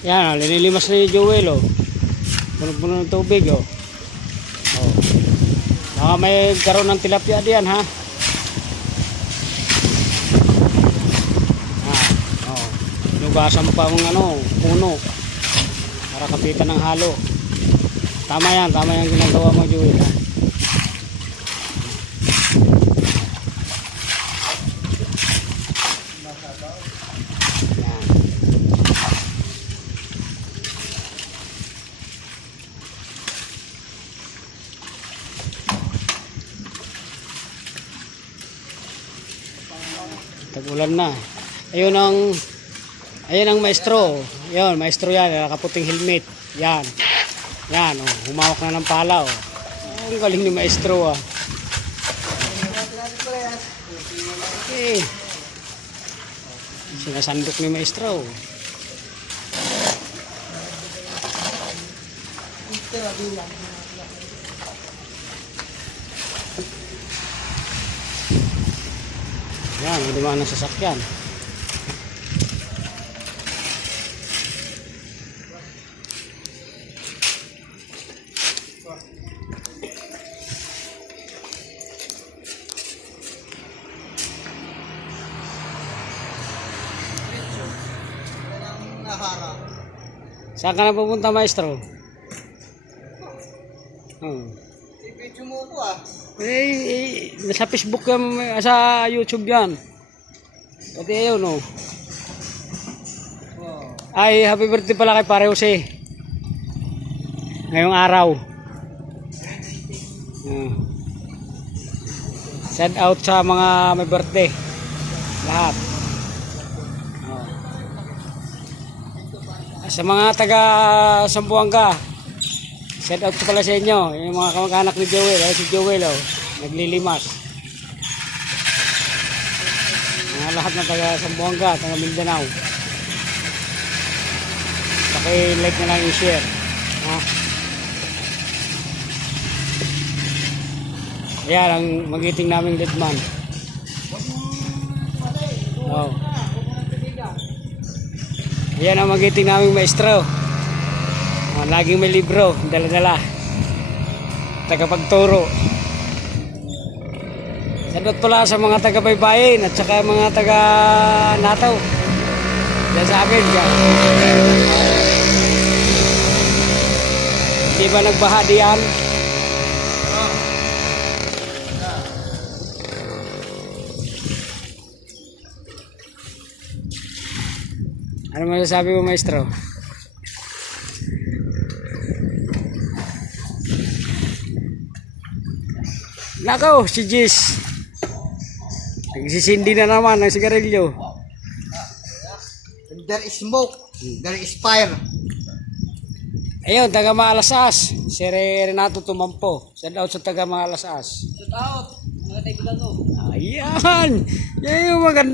Yan, linilimas na yung Joel, oh. Puno-puno ng tubig, oh. Oh. Baka may karoon ng tilapia diyan, ha? Ah, oh. Nugasan mo pa ang ano, puno. Para kapitan ng halo. Tama yan, tama yung ginagawa mo, Joel, ha? Tag-ulan na. Ayun ang Ayun ang maestro. Ayun, maestro yan, nakaputing helmet. Yan. Yan, oh, humawak na ng pala, oh. Ang galing ni maestro, ah. Okay. Sinasandok ni maestro. oh. Yan, may dumaan ng sasakyan. Saan ka na pupunta, maestro? Oh. I-video mo ko ah. Eh, eh, nasa Facebook yan, sa YouTube yan. Pati ayun, oh. Wow. Ay, happy birthday pala kay Pare Jose. Ngayong araw. Ah. Send out sa mga may birthday. Lahat. Oh. Sa mga taga Sambuanga. Send out ko pala sa inyo. Yung mga kamag-anak ni Joel. Ay, si Joel, oh. Naglilimas. Mga lahat ng taga Sambuanga, taga Mindanao. Paki-like na lang i-share. Ha? Ayan ang magiting naming deadman. Oh. Ayan ang magiting naming maestro. Oh, laging may libro, dala-dala. Tagapagturo. Salot pala sa mga taga-baybayin at saka mga taga-nataw. Diyan sa amin. Diyan. Di ba nagbaha diyan? Ano masasabi mo, maestro? Nako, si Jis. Nagsisindi na naman ng sigarilyo. There is smoke. There is fire. Ayun, taga Maalasas. Si Re- Renato Tumampo. Shout out sa taga Maalasas. Shout out. Mga kaibigan ko. Ayan! Yan yung maganda